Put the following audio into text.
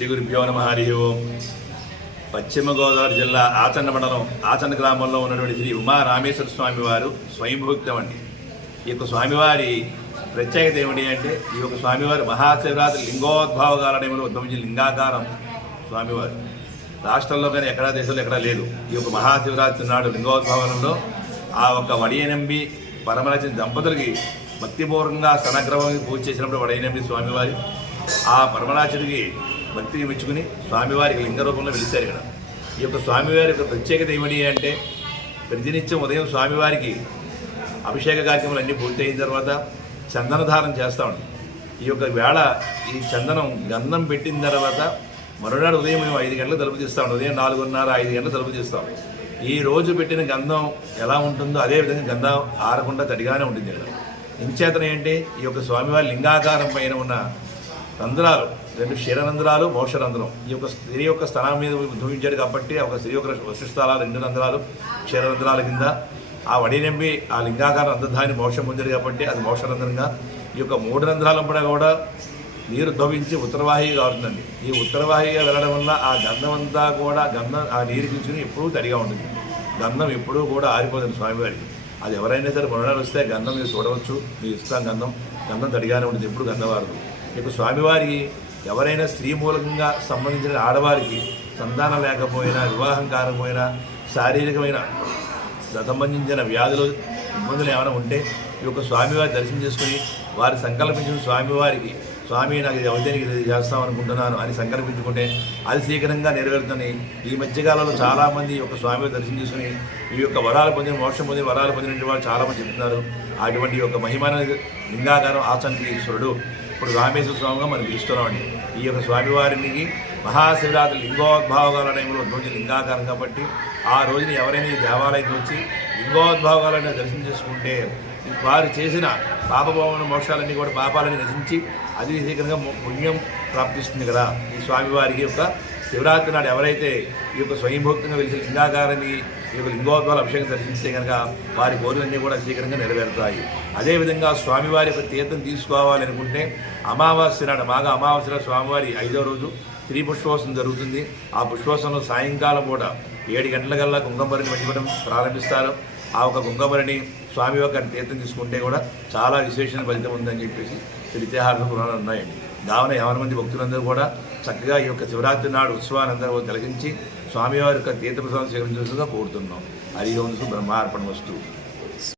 శ్రీ గురుభ్యో నమః. హరి ఓం. పశ్చిమ గోదావరి జిల్లా ఆచండ మండలం ఆచండ గ్రామంలో ఉన్నటువంటి శ్రీ ఉమా రామేశ్వర స్వామి వారు స్వయంభూక్తం అండి. ఈ యొక్క స్వామివారి ప్రత్యేకత ఏమిటి అంటే, ఈ యొక్క స్వామివారి మహాశివరాత్రి లింగోద్భవ కాలనీలో ఉద్భవించిన లింగాకారం స్వామివారు. రాష్ట్రంలో కానీ ఎక్కడా దేశంలో ఎక్కడా లేదు. ఈ యొక్క మహాశివరాత్రి నాడు లింగోద్భవంలో ఆ ఒక వడియనంబి పరమరాజు దంపతులకి భక్తిపూర్వకంగా స్తనగ్రహం పూజ చేసినప్పుడు వడియనంబి స్వామివారి ఆ పరమరాజుడికి భక్తిని మెచ్చుకుని స్వామివారికి లింగ రూపంలో వెలిశారు. ఇక్కడ ఈ యొక్క స్వామివారి యొక్క ప్రత్యేకత ఏమిటి అంటే, ప్రతినిత్యం ఉదయం స్వామివారికి అభిషేక కార్యక్రమాలు అన్నీ పూర్తయిన తర్వాత చందనధారం చేస్తామండి. ఈ యొక్క వేళ ఈ చందనం గంధం పెట్టిన తర్వాత మరునాడు ఉదయం మేము 5 గంటలకు తలుపు తీస్తాం. ఉదయం 4:30, 5 గంటలకు తలుపు తీస్తాం. ఈ రోజు పెట్టిన గంధం ఎలా ఉంటుందో అదేవిధంగా గంధం ఆరకుండా తడిగానే ఉంటుంది. ఇక్కడ ఇంచేతన ఏంటి, ఈ యొక్క స్వామివారి లింగాకారం పైన ఉన్న రంధ్రాలు 2 క్షీరరంధ్రాలు, మోక్షరంధ్రం. ఈ యొక్క స్త్రీ యొక్క స్థలం మీద ఉద్భవించాడు కాబట్టి ఒక స్త్రీ యొక్క వశిష్టాలు 2 రంధ్రాలు క్షీరరంధ్రాల కింద ఆ వడినంబి ఆ లింగాకారం అంతర్ధాన్ని మోక్షం పొందాడు కాబట్టి అది మోక్షరంధ్రంగా. ఈ యొక్క 3 రంధ్రాల కూడా నీరు ఉద్భవించి ఉత్తరవాహిగా అవుతుందండి. ఈ ఉత్తరవాహిగా వెళ్ళడం వల్ల ఆ గంధం అంతా కూడా గంధం ఆ నీరు పీల్చుకుని ఎప్పుడూ తడిగా ఉంటుంది. గంధం ఎప్పుడూ కూడా ఆరిపోతుంది స్వామివారికి. అది ఎవరైనా సరే మరణాలు వస్తే గంధం మీరు చూడవచ్చు. మీరు ఇస్తాం గంధం తడిగానే ఉంటుంది, ఎప్పుడు గంధవారదు. ఇప్పుడు స్వామివారికి ఎవరైనా స్త్రీ మూలకంగా సంబంధించిన ఆడవారికి సంతానం లేకపోయినా, వివాహం కాకపోయినా, శారీరకమైన సంబంధించిన వ్యాధులు ఇబ్బందులు ఏమైనా ఉంటే ఈ యొక్క స్వామివారి దర్శనం చేసుకుని వారి సంకల్పించిన స్వామివారికి, స్వామి నాకు ఇది అవతేనికి ఇది చేస్తామనుకుంటున్నాను అని సంకల్పించుకుంటే అది శీఘ్రంగా నెరవేరుతుంది. ఈ మధ్యకాలంలో చాలామంది ఈ యొక్క స్వామివారి దర్శనం చేసుకుని ఈ యొక్క వరాలు పొందిన, మోక్షం పొందిన, వరాలు పొందిన వాళ్ళు చాలామంది చెప్తున్నారు. అటువంటి యొక్క మహిమాన లింగాకారం ఆచండ ఈశ్వరుడు ఇప్పుడు రామేశ్వర స్వామిగా మనం పిలుస్తున్నామండి. ఈ యొక్క స్వామివారికి మహాశివరాత్రి లింగోద్భావకాలయంలో ఉద్భవించిన లింగాకారం కాబట్టి ఆ రోజున ఎవరైనా ఈ దేవాలయానికి వచ్చి లింగోద్భావకాలను దర్శనం చేసుకుంటే వారు చేసిన పాపభావన మోక్షాలన్నీ కూడా పాపాలని నశించి అది శీఘ్రంగా పుణ్యం ప్రాప్తిస్తుంది కదా. ఈ స్వామివారికి యొక్క శివరాత్రి నాడు ఎవరైతే ఈ యొక్క స్వయంభూక్తంగా వెలిసి లింగాకారాన్ని ఈ యొక్క లింగోద్భవాల అభిషేకం దర్శిస్తే కనుక వారి కోరికలన్నీ కూడా శీఘ్రంగా నెరవేరుతాయి. అదేవిధంగా స్వామివారి యొక్క తీర్థం తీసుకోవాలి అనుకుంటే అమావాస్య నాడు, మాఘ అమావాస్య నాడు స్వామివారి 5వ రోజు స్త్రీ పుష్పోత్సవం జరుగుతుంది. ఆ పుష్పోత్సవంలో సాయంకాలం పూట 7 గంటలకల్లా కుంకుమభరణి పంచడం ప్రారంభిస్తారు. ఆ ఒక కుంకుమభరణి స్వామి యొక్క తీర్థం తీసుకుంటే కూడా చాలా విశేషమైన ఫలితం ఉందని చెప్పేసి ఇతిహాస పురాణాలు ఉన్నాయండి. కావున 50 మంది భక్తులందరూ కూడా చక్కగా ఈ యొక్క శివరాత్రి నాడు ఉత్సవాన్ని అందరూ తిలకించి స్వామివారి యొక్క తీర్థప్రసాదం స్వీకరించాల్సిందిగా కోరుతున్నాం. హరి ఓం బ్రహ్మార్పణ వస్తు.